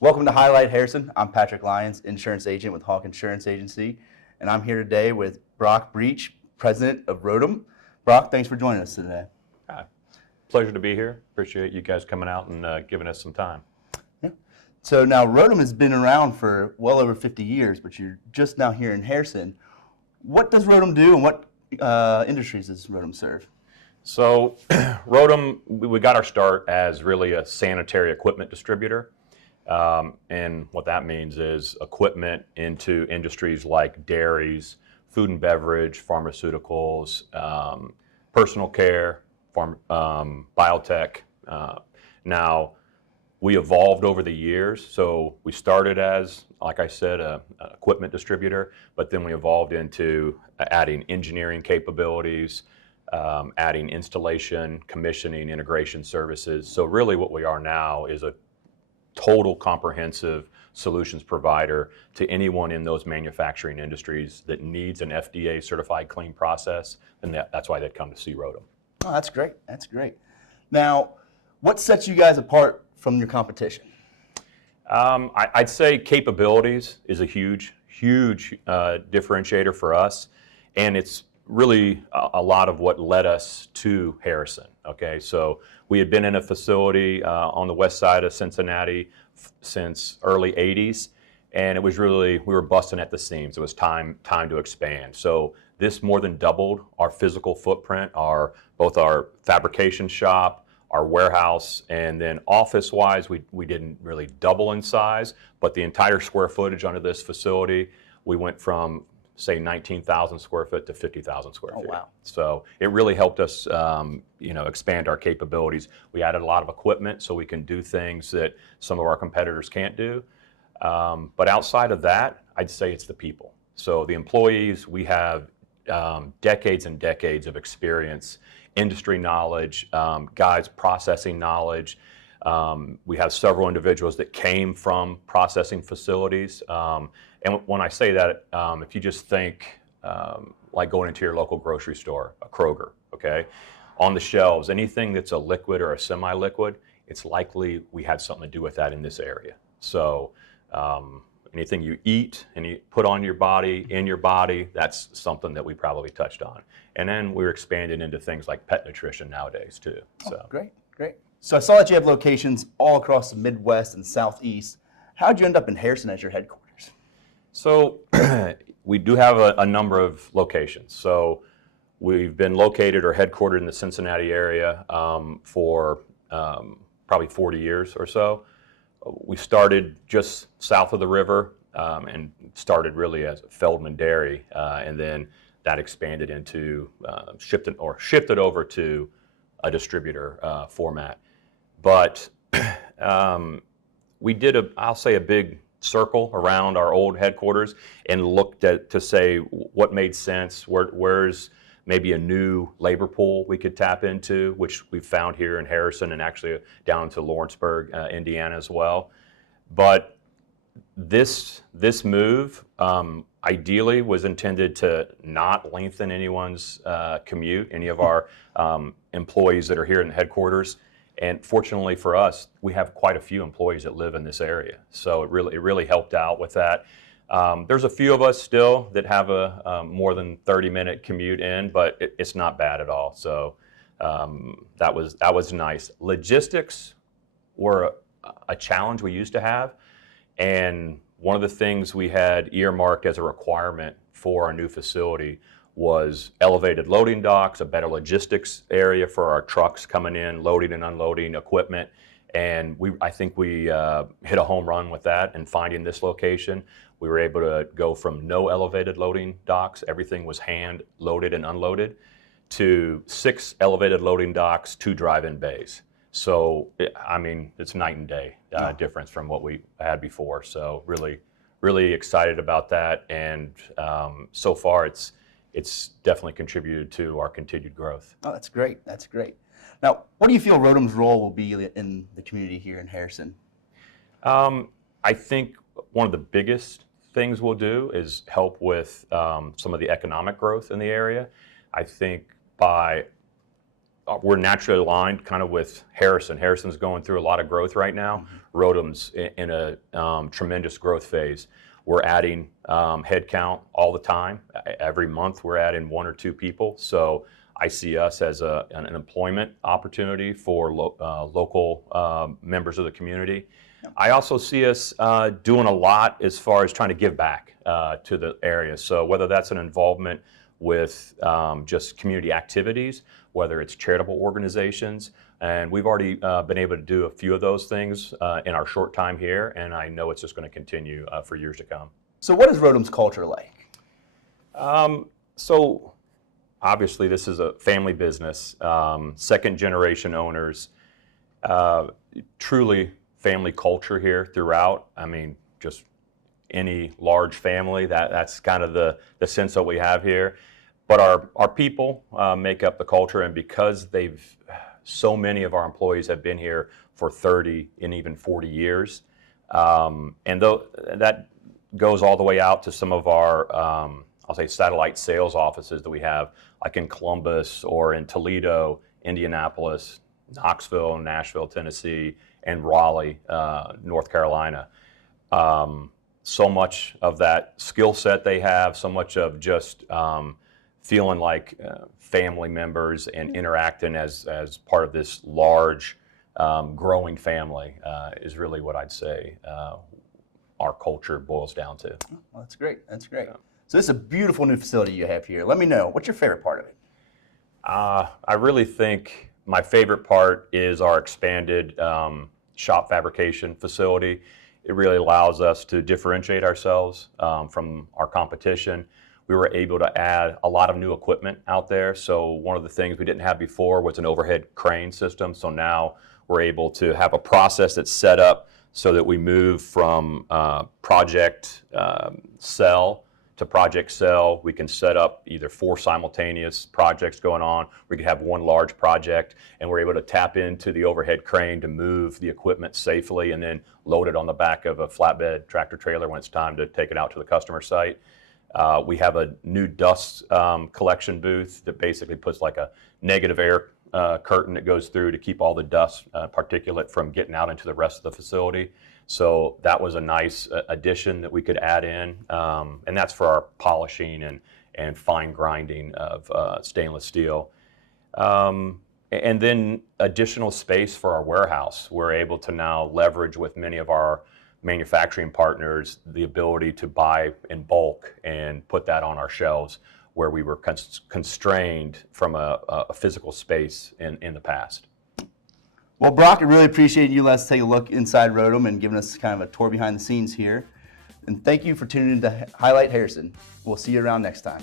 Welcome to Highlight Harrison. I'm Patrick Lyons, insurance agent with Hawk Insurance Agency, and I'm here today with Brock Breach, president of Rodem. Brock, thanks for joining us today. Hi. Pleasure to be here. Appreciate you guys coming out and giving us some time. Yeah. So now Rodem has been around for well over 50 years, but you're just now here in Harrison. What does Rodem do, and what industries does Rodem serve? So Rodem, we got our start as really a sanitary equipment distributor. And what that means is equipment into industries like dairies, food and beverage, pharmaceuticals, personal care, biotech. Now, we evolved over the years. So we started as, like I said, an equipment distributor, but then we evolved into adding engineering capabilities, adding installation, commissioning, integration services. So really what we are now is a total comprehensive solutions provider to anyone in those manufacturing industries that needs an FDA certified clean process, and that's why they'd come to see Rodem. Oh, that's great. That's great. Now, what sets you guys apart from your competition? I'd say capabilities is a huge differentiator for us, and it's really a lot of what led us to Harrison. Okay, so we had been in a facility on the west side of Cincinnati since early 80s, and it was really, we were busting at the seams. It was time to expand. So this more than doubled our physical footprint, both our fabrication shop, our warehouse, and then office-wise, we didn't really double in size, but the entire square footage under this facility, we went from say 19,000 square foot to 50,000 square feet. Oh, wow. So it really helped us expand our capabilities. We added a lot of equipment so we can do things that some of our competitors can't do. But outside of that, I'd say it's the people. So the employees, we have decades and decades of experience, industry knowledge, guys processing knowledge. We have several individuals that came from processing facilities. And when I say that, if you just think like going into your local grocery store, a Kroger, okay? On the shelves, anything that's a liquid or a semi-liquid, it's likely we had something to do with that in this area. So anything you eat and you put on your body, in your body, that's something that we probably touched on. And then we're expanding into things like pet nutrition nowadays too. So. Oh, great, great. So I saw that you have locations all across the Midwest and Southeast. How did you end up in Harrison as your headquarters? So we do have a number of locations. So we've been located or headquartered in the Cincinnati area for probably 40 years or so. We started just south of the river and started really as Feldman Dairy, and then that expanded into shifted over to a distributor format. But we did I'll say a big circle around our old headquarters and looked at to say what made sense, where's maybe a new labor pool we could tap into, which we found here in Harrison and actually down to Lawrenceburg, Indiana as well. But this move ideally was intended to not lengthen anyone's commute, any of our employees that are here in the headquarters. And fortunately for us, we have quite a few employees that live in this area. So it really helped out with that. There's a few of us still that have a more than 30-minute commute in, but it's not bad at all. So that was nice. Logistics were a challenge we used to have. And one of the things we had earmarked as a requirement for our new facility was elevated loading docks, a better logistics area for our trucks coming in, loading and unloading equipment. And I think we hit a home run with that and finding this location. We were able to go from no elevated loading docks, everything was hand loaded and unloaded, to 6 elevated loading docks, 2 drive-in bays. So, it's night and day difference from what we had before. So really excited about that. And so far it's definitely contributed to our continued growth. Oh, that's great. That's great. Now, what do you feel Rodem's role will be in the community here in Harrison? I think one of the biggest things we'll do is help with some of the economic growth in the area. I think by we're naturally aligned kind of with Harrison. Harrison's going through a lot of growth right now. Rodem's in a tremendous growth phase. We're adding headcount all the time. Every month we're adding 1 or 2 people. So I see us as an employment opportunity for local members of the community. I also see us doing a lot as far as trying to give back to the area. So whether that's an involvement with just community activities, whether it's charitable organizations, and we've already been able to do a few of those things in our short time here, and I know it's just going to continue for years to come. So what is Rodem's culture like? So obviously this is a family business, second generation owners, truly family culture here throughout. I mean, just any large family, that's kind of the sense that we have here. But our people make up the culture, and because so many of our employees have been here for 30 and even 40 years, and though that goes all the way out to some of our, I'll say, satellite sales offices that we have, like in Columbus or in Toledo, Indianapolis, Knoxville, Nashville, Tennessee, and Raleigh, North Carolina. So much of that skill set they have, so much of just feeling like family members and interacting as part of this large, growing family is really what I'd say our culture boils down to. Well, that's great. That's great. Yeah. So this is a beautiful new facility you have here. Let me know, what's your favorite part of it? I really think my favorite part is our expanded shop fabrication facility. It really allows us to differentiate ourselves from our competition. We were able to add a lot of new equipment out there. So one of the things we didn't have before was an overhead crane system. So now we're able to have a process that's set up so that we move from project sell to project sell. We can set up either 4 simultaneous projects going on. We could have 1 large project, and we're able to tap into the overhead crane to move the equipment safely and then load it on the back of a flatbed tractor trailer when it's time to take it out to the customer site. We have a new dust collection booth that basically puts like a negative air curtain that goes through to keep all the dust particulate from getting out into the rest of the facility. So that was a nice addition that we could add in, and that's for our polishing and fine grinding of stainless steel. And then additional space for our warehouse. We're able to now leverage with many of our manufacturing partners the ability to buy in bulk and put that on our shelves where we were constrained from a physical space in the past. Well, Brock, I really appreciate you letting us take a look inside Rodem and giving us kind of a tour behind the scenes here. And thank you for tuning in to Highlight Harrison. We'll see you around next time.